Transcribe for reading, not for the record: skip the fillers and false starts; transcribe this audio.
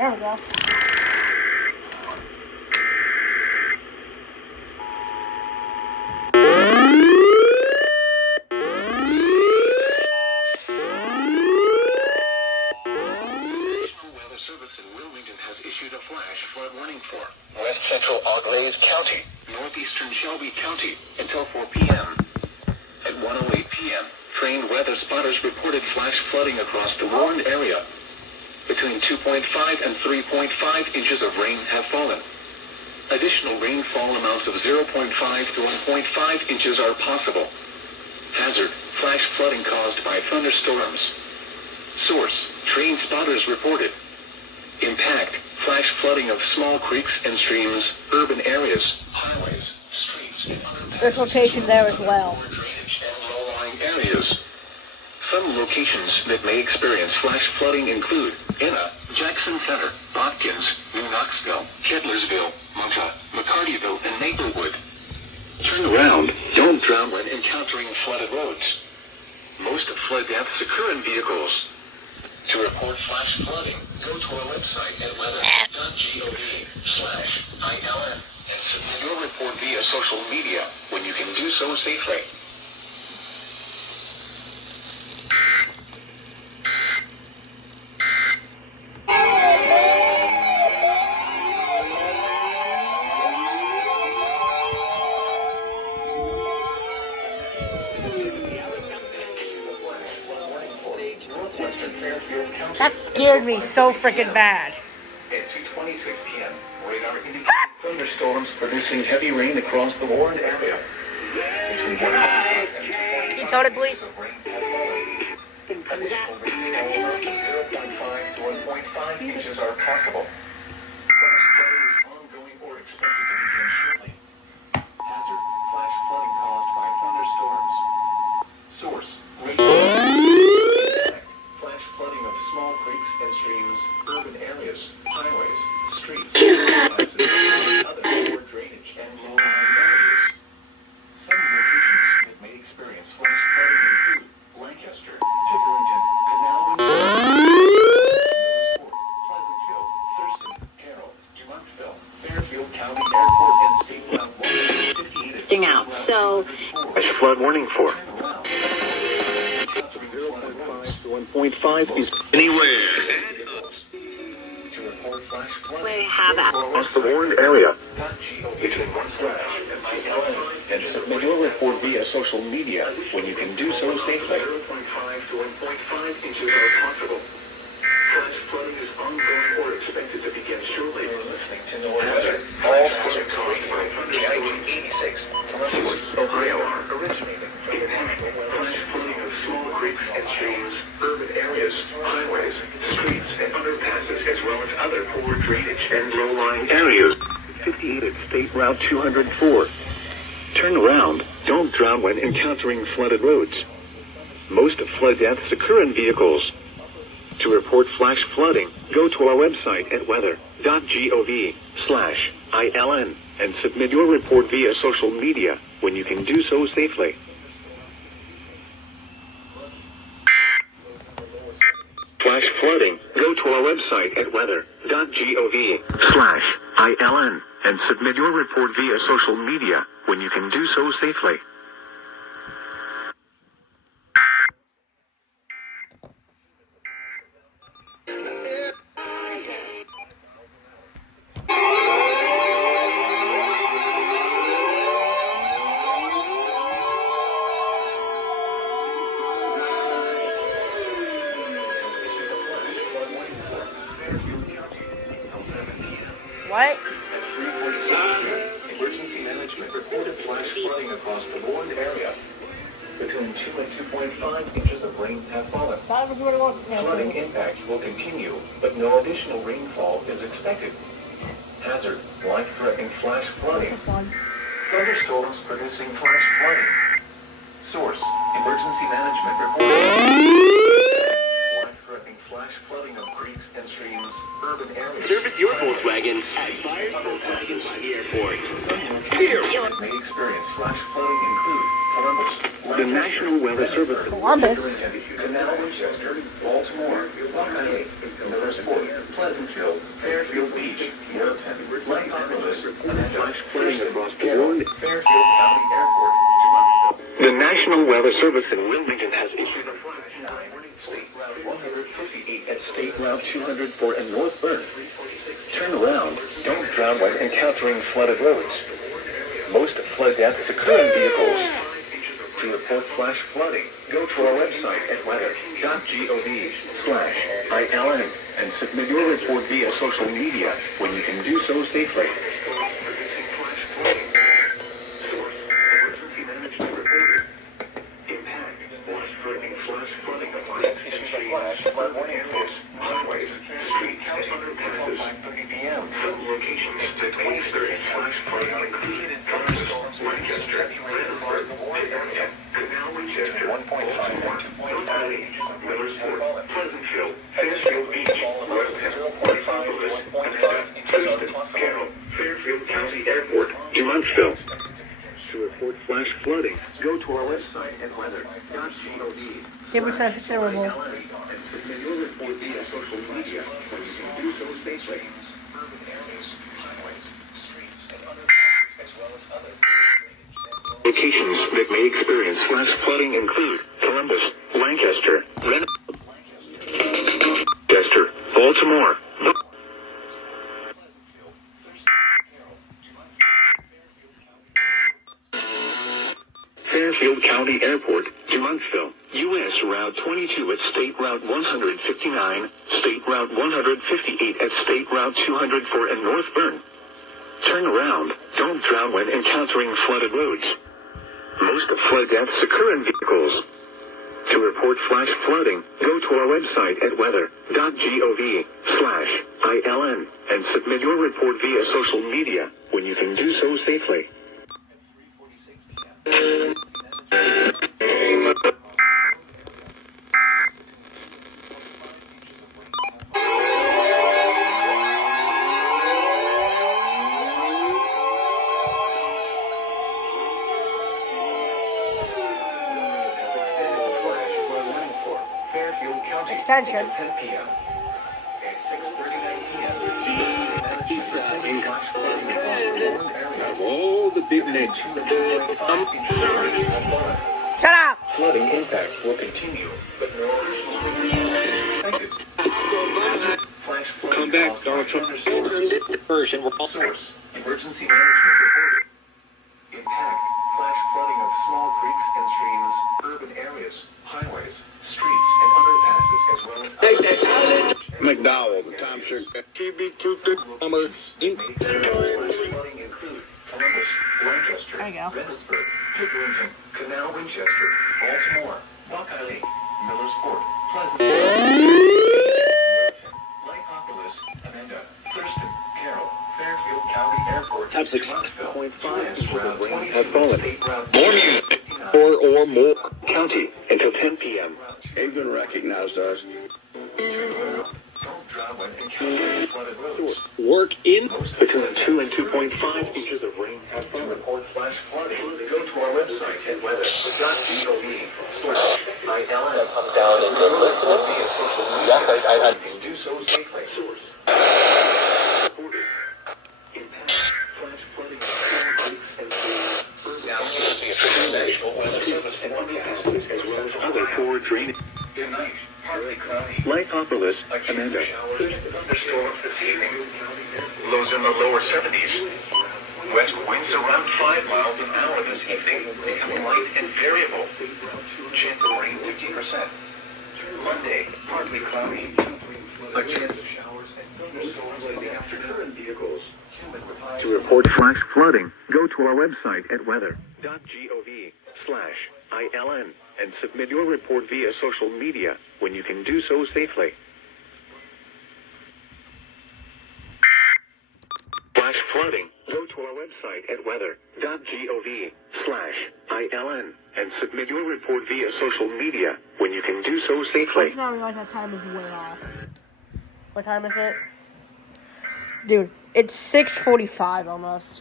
There we go. West Central Auglaize County, northeastern Shelby County, until 4 p.m. At 1:08 p.m., trained weather spotters reported flash flooding across the warned area. Between 2.5 and 3.5 inches of rain have fallen. Additional rainfall amounts of 0.5 to 1.5 inches are possible. Hazard, flash flooding caused by thunderstorms. Source, trained spotters reported. Impact, flash flooding of small creeks and streams, urban areas, highways, streets, and other There's rotation there as well. drainage and low-lying areas. Some locations that may experience flash flooding include Enna, Jackson Center, Watkins, New Knoxville, Kettlersville, Monta, McCartyville, and Maplewood. Turn around. Don't drown when encountering flooded roads. Most flood deaths occur in vehicles. To report flash flooding, go to our website at weather.gov/ILN and submit your report via social media when you can do so safely. That scared me so freaking bad. At 2:26 p.m., radar indicates thunderstorms producing heavy rain across the warned area. Between 1 and 2.5 Can you tone it, please? Additional rainfall amounts of 0.5 to 1.5 inches are possible. Flash flooding is ongoing or expected to begin shortly. Hazard, flash flooding caused by thunderstorms. Source, flash flooding of small creeks and streams, urban areas, highways, streets, and other poor drainage and low-lying areas. Some locations that may experience flash flooding include Lancaster, Pickerington, Canal, Norrisport, Pleasantville, Thurston, Carroll, Dumont-ville, Fairfield County Airport, and State Route 158. Sting out. So, What's your flood warning for? 1.5 is anywhere. To report flash flooding, we have that. across the warned area. Between and submit your report via social media when you can do so safely. 0.5 to 1.5 inches are possible. Flash flooding is ongoing or expected to begin shortly. You're listening to No Weather. All flooding caused by 1986. Columbus, Ohio, originating from the National Flash flooding of small creeks and streams, urban areas, highways, streets, and underpasses, as well as other poor drainage and low-lying areas. 58 at State Route 204. Turn around. Don't drown when encountering flooded roads. Most flood deaths occur in vehicles. To report flash flooding, go to our website at weather.gov/ILN and submit your report via social media when you can do so safely. Flash flooding, go to our website at weather.gov/ILN and submit your report via social media when you can do so safely. What? Emergency management reported flash flooding across the warned area. Between 2 and 2.5 inches of rain have fallen. That was what it was. Flooding impact will continue, but no additional rainfall is expected. Hazard, life-threatening flash flooding. This is one. Thunderstorms producing flash flooding. Source, emergency management reported. Life-threatening flash flooding of creeks and streams, urban areas. Service your Volkswagen at Buyers Volkswagen by the airport. Here. May experience flash flooding include Columbus, the National Weather Service, Columbus. Canal, Winchester, Baltimore, Buckeye, Norrisport, Pleasantville, Weather Service in Wilmington has issued a flash 9 State Route 158 and State Route 204 in North Bend. Turn around. Don't drown when encountering flooded roads. Most flood deaths occur in vehicles. To report flash flooding, go to our website at weather.gov/ILN and submit your report via social media when you can do so safely. Flood warning is highways, street counts underpasses, 5:30 p.m. Some locations to 23rd flash flooding included in Thunderstorms, Lancaster, Redford, Canal Winchester, 1.5 and 2.5, Millersport, Pleasantville, Edgefield Beach, Weston, Portfolio, Houston, Carroll, Fairfield County Airport, Dumontville. To report flash flooding, go to our website at weather.gov. Give us a considerable. Submit your report via social media when you can do so safely. Locations that may experience flash flooding include Columbus, Lancaster, Chester, Baltimore, Fairfield County Airport, Dumontville, U.S. Route 22 at State Route 159, State Route 158 at State Route 204 in North Bend. Turn around. Don't drown when encountering flooded roads. Most flood deaths occur in vehicles. To report flash flooding, go to our website at weather.gov/ILN and submit your report via social media when you can do so safely. Extension. 10 p.m. At 6:39 p.m. All the big names. Shut up! Flooding impact will continue, but no additional flash flooding. Come back, Donald Trump. Version. Source: Emergency Management reported. Impact: flash flooding of small creeks and streams, urban areas, highways, streets, and underpasses, as well as McDowell, the timeshare. flooding include Columbus, Lancaster, There you go. Redford, Pickerington, Canal Winchester, Baltimore, Buckeye, Millersport, Lycopolis, Amanda, Thurston, Carroll, Fairfield County Airport, Type 6.5 inches of rain have fallen. More music. Or more county until 10 p.m. They've been recognized us. Don't drown when encountering flooded roads. Work in. Between 2 and 2.5 inches of rain have fallen. To report flash flooding, go to our website at weather.gov/ILN. Come down and take a look via social media. Yes, I can do so safely. Source. Reported. Impact. Flash flooding of small creeks and streams. Now, National Weather Service and underpasses, as well as other poor drainage. Good night. Partly cloudy. Lycopolis, Amanda. Thunderstorms this evening. Lows in the lower 70s. West winds around 5 miles an hour this evening, becoming light and variable. Chance of rain 50%. Monday, partly cloudy. A chance of showers and thunderstorms in the afternoon in vehicles. To report flash flooding, go to our website at weather.gov/ILN and submit your report via social media when you can do so safely. Flash flooding, go to our website at weather.gov/ILN and submit your report via social media when you can do so I safely. just now realize that time is way off. What time is it? Dude, it's 6:45 almost.